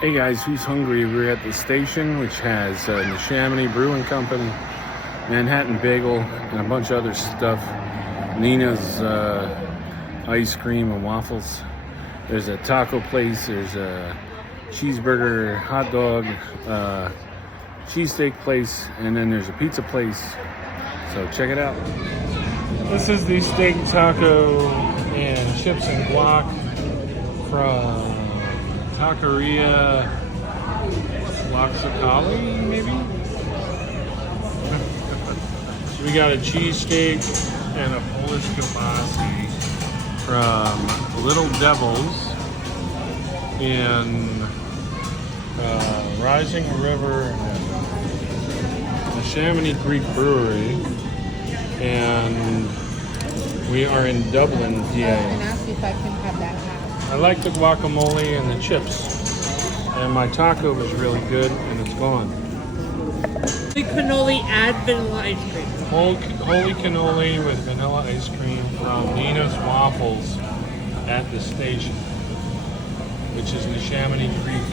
Hey guys, who's hungry? We're at the station, which has Neshaminy Brewing Company, Manhattan Bagel, and a bunch of other stuff. Nina's ice cream and waffles. There's a taco place. There's a cheeseburger, hot dog, cheesesteak place, and then there's a pizza place. So check it out. This is the steak taco and chips and guac from Taqueria Loxacali, maybe? We got a cheesesteak and a Polish kielbasa from Little Devils in Rising River, Neshaminy Creek Brewery, and we are in Dublin, PA. And ask if I can have that half. I like the guacamole and the chips, and my taco was really good, and it's gone. Holy cannoli, add vanilla ice cream. Holy cannoli with vanilla ice cream from Nina's Waffles at the station, which is Neshaminy Creek.